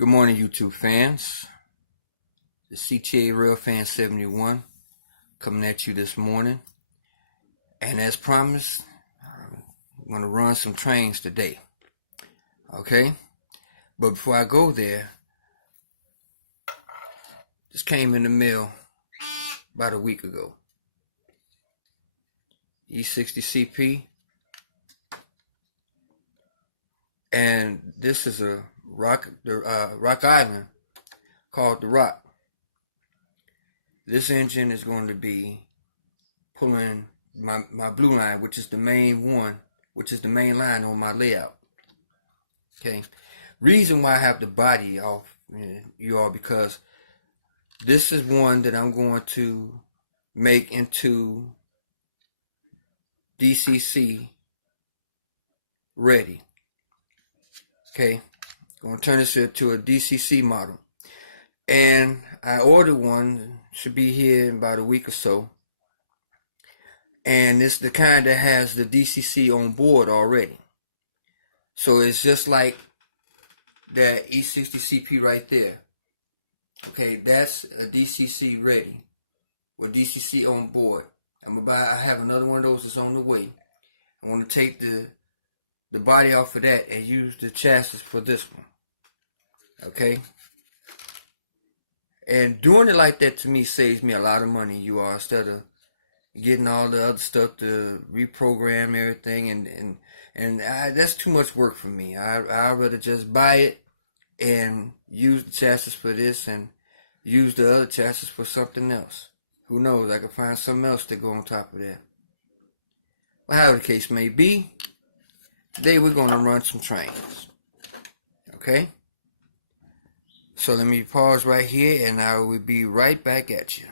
Good morning, YouTube fans. The CTA Railfan 71 coming at you this morning. And as promised, I'm going to run some trains today. Okay? But before I go there, this came in the mail about a week ago. E60CP. And this is a rock island called the Rock. This engine is going to be pulling my blue line, which is the main line on my layout. Okay. Reason why I have the body off, you all, because this is one that I'm going to make into DCC ready. Okay. Going to turn this into a DCC model. And I ordered one, should be here in about a week or so. And it's the kind that has the DCC on board already. So it's just like that E60CP right there. Okay, that's a DCC ready with DCC on board. I have another one of those that's on the way. I want to take the body off of that and use the chassis for this one. Okay. And doing it like that to me saves me a lot of money, you all, instead of getting all the other stuff to reprogram everything, and that's too much work for me. I'd rather just buy it and use the chassis for this and use the other chassis for something else. Who knows? I could find something else to go on top of that. Well, however the case may be, today we're going to run some trains. Okay? So let me pause right here and I will be right back at you.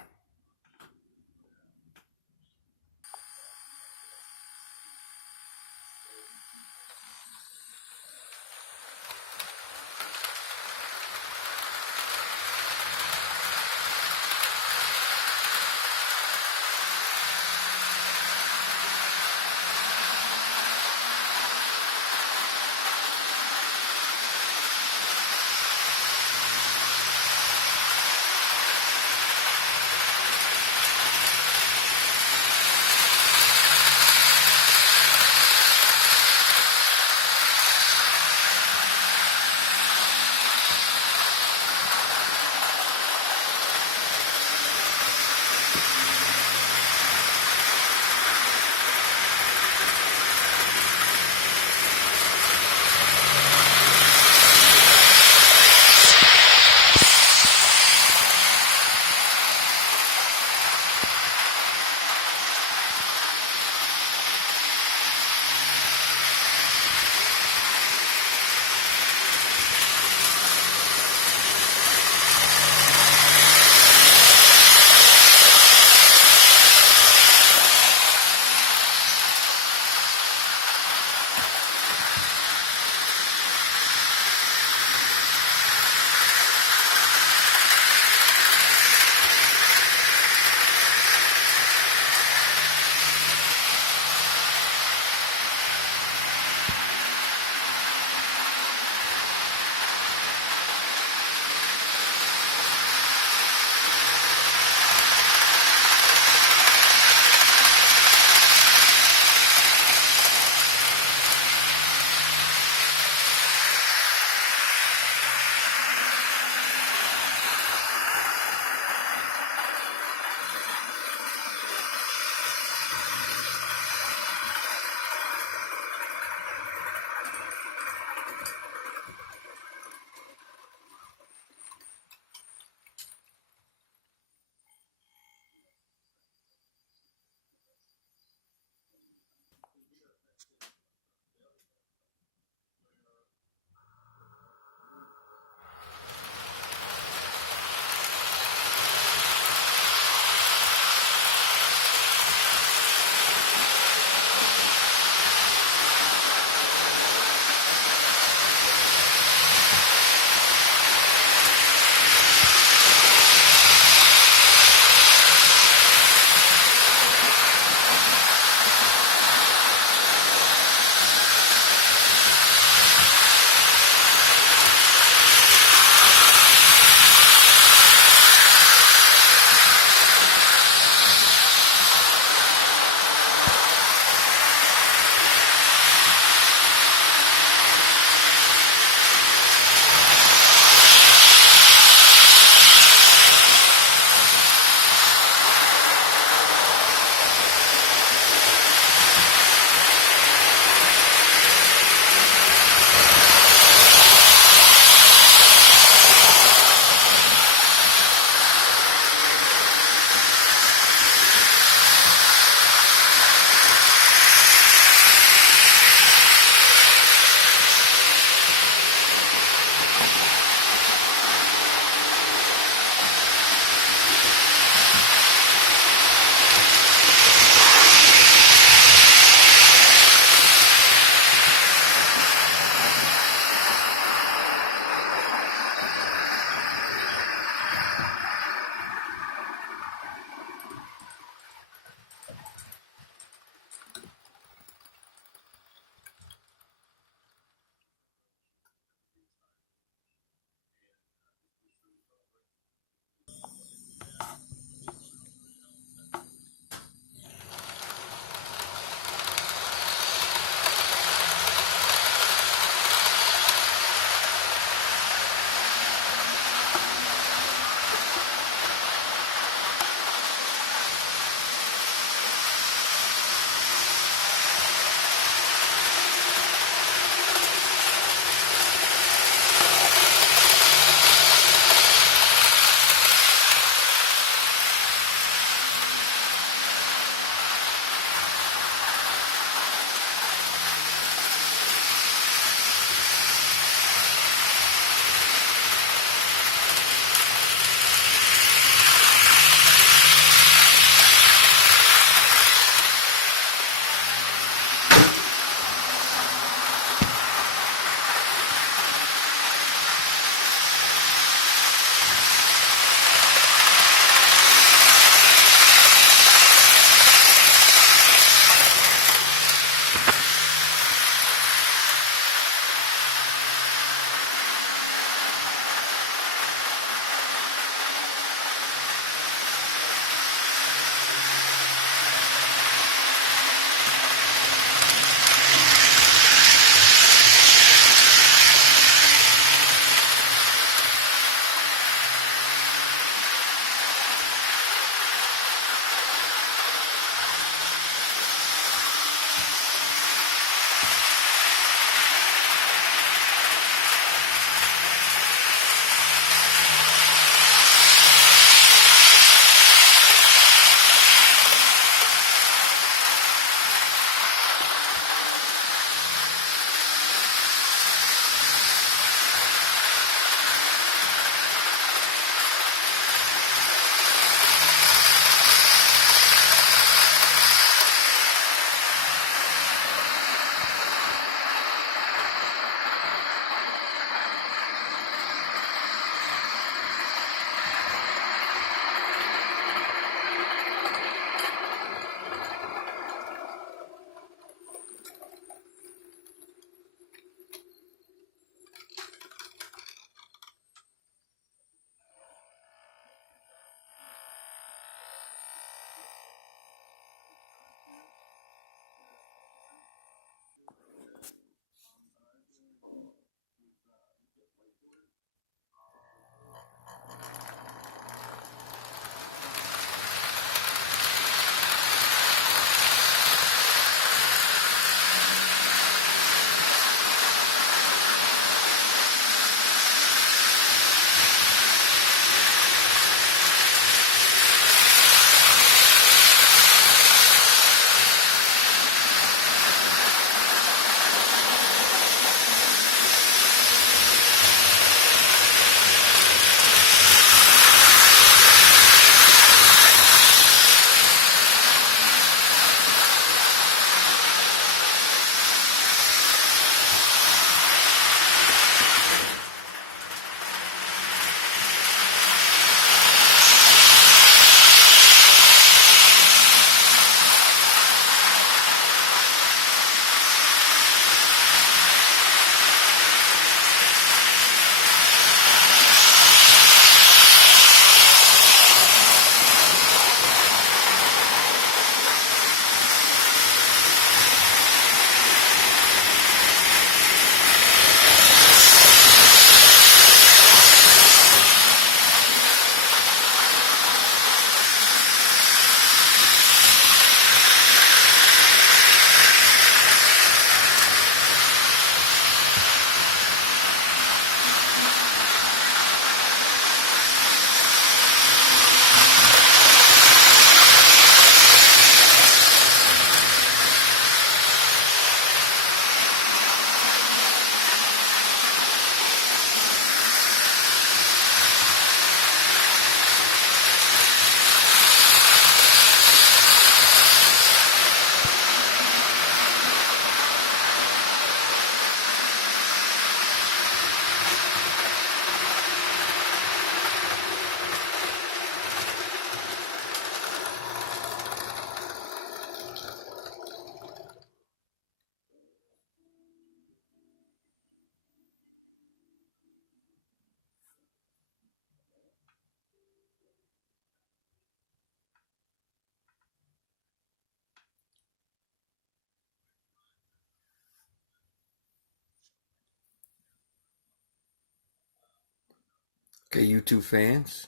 Okay, YouTube fans,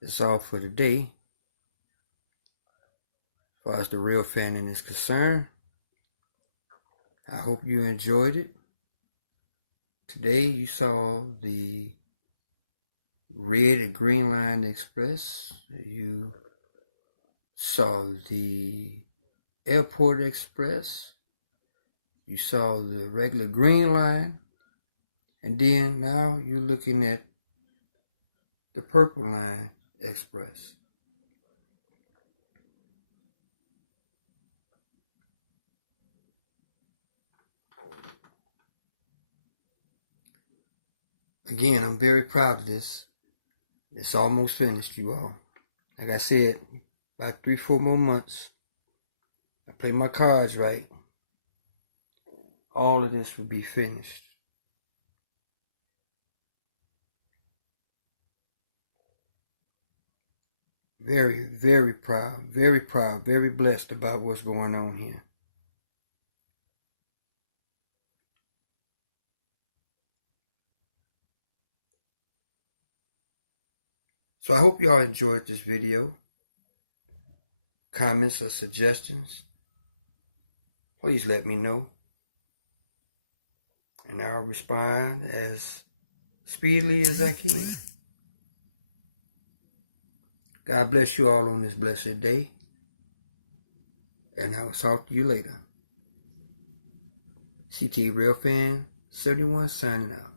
that's all for today. As far as the Railfaning is concerned, I hope you enjoyed it. Today you saw the red and green line express. You saw the airport express. You saw the regular green line. And then now you're looking at the purple line express. Again, I'm very proud of this. It's almost finished, you all. Like I said, about 3-4 more months. I play my cards right. All of this will be finished. Very, very proud, very blessed about what's going on here. So I hope y'all enjoyed this video. Comments or suggestions, please let me know. And I'll respond as speedily as I can. God bless you all on this blessed day. And I will talk to you later. CK Railfan 71 signing out.